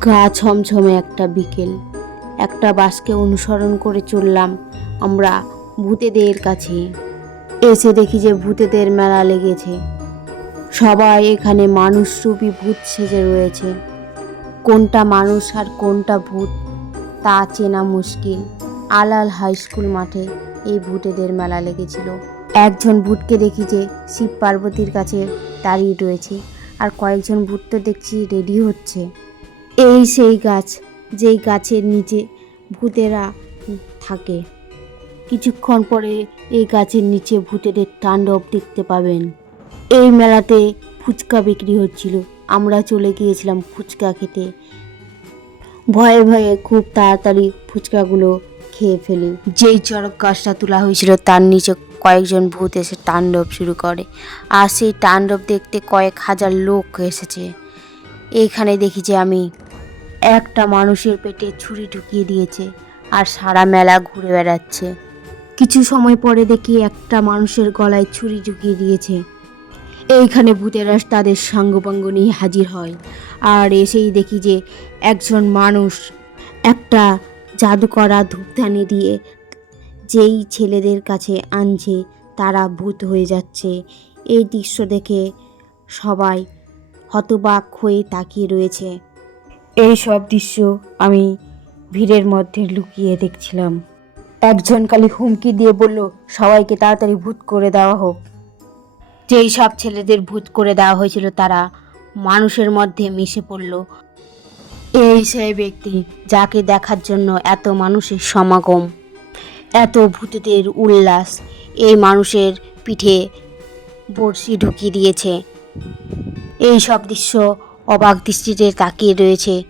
গা ছমছমে একটা বিকেল। একটা বাসকে অনুসরণ করে চললাম আমরা ভূতেদের কাছে। এসে দেখি যে ভূতেদের মেলা লেগেছে। সবাই এখানে মানুষরূপী ভূত সেজে রয়েছে। কোনটা মানুষ আর কোনটা ভূত, তা চেনা মুশকিল। আলাল হাই স্কুল মাঠে এই ভূতেদের মেলা লেগেছিল। একজন ভূতকে দেখি যে শিব পার্বতীর কাছে দাঁড়িয়ে রয়েছে, আর কয়েকজন ভূত তো দেখছি রেডি হচ্ছে। এই সেই গাছ, যেই গাছের নিচে ভূতেরা থাকে। কিছুক্ষণ পরে এই গাছের নিচে ভূতেদের তাণ্ডব দেখতে পাবেন। এই মেলাতে ফুচকা বিক্রি হচ্ছিল। আমরা চলে গিয়েছিলাম ফুচকা খেতে। ভয়ে ভয়ে খুব তাড়াতাড়ি ফুচকাগুলো খেয়ে ফেলি। যেই চড়ক গাছটা তোলা হয়েছিল, তার নিচে কয়েকজন ভূত এসে তাণ্ডব শুরু করে। আর সেই তাণ্ডব দেখতে কয়েক হাজার লোক এসেছে। এইখানে দেখি যে আমি একটা মানুষের পেটে ছুরি ঢুকিয়ে দিয়েছে আর সারা মেলা ঘুরে বেড়াচ্ছে। কিছু সময় পরে দেখি একটা মানুষের গলায় ছুরি ঢুকিয়ে দিয়েছে। এইখানে ভূতেরা তাদের সাঙ্গপাঙ্গ নিয়ে হাজির হয় আর এসেই দেখি যে একজন মানুষ একটা জাদু করা ধূপধানি দিয়ে যেই ছেলেদের কাছে আনছে তারা ভূত হয়ে যাচ্ছে। এই দৃশ্য দেখে সবাই হতবাক হয়ে তাকিয়ে রয়েছে। এই সব দৃশ্য আমি ভিড়ের মধ্যে লুকিয়ে দেখছিলাম। একজন খালি হুমকি দিয়ে বলল, সবাইকে তাড়াতাড়ি ভূত করে দেওয়া হোক। যেই সব ছেলেদের ভূত করে দেওয়া হয়েছিল, তারা মানুষের মধ্যে মিশে পড়ল। এই সেই ব্যক্তি যাকে দেখার জন্য এত মানুষের সমাগম, এত ভূতদের উল্লাস, এই মানুষের পিঠে বড়শি ঢুকিয়ে দিয়েছে। এই সব দৃশ্য অবাক দৃষ্টিতে তাকিয়ে রয়েছে।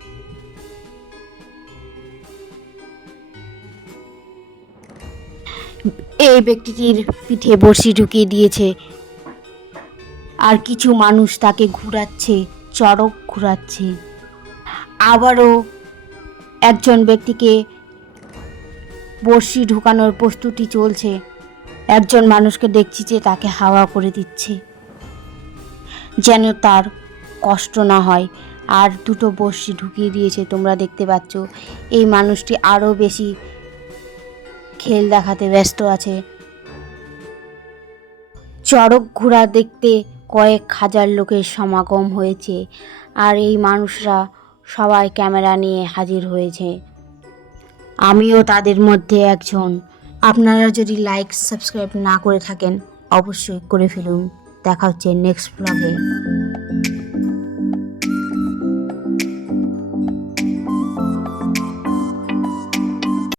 এই ব্যক্তিটির পিঠে বড়শি ঢুকিয়ে দিয়েছে। আর কিছু মানুষ তাকে ঘুরাচ্ছে, চড়ক ঘুরাচ্ছে। আবারও একজন ব্যক্তিকে বড়শি ঢুকানোর প্রস্তুতি চলছে। একজন মানুষকে দেখছি যে তাকে হাওয়া করে দিচ্ছে। যেন তার কষ্ট না হয়। আর দুটো বড়শি ঢুকিয়ে দিয়েছে, তোমরা দেখতে পাচ্ছ। এই মানুষটি আরও বেশি খেল দেখাতে ব্যস্ত আছে। চড়ক ঘোড়া দেখতে কয়েক হাজার লোকের সমাগম হয়েছে, আর এই মানুষরা সবাই ক্যামেরা নিয়ে হাজির হয়েছে। আমিও তাদের মধ্যে একজন। আপনারা যদি লাইক সাবস্ক্রাইব না করে থাকেন, অবশ্যই করে ফেলুন। দেখা হচ্ছে নেক্সট ব্লগে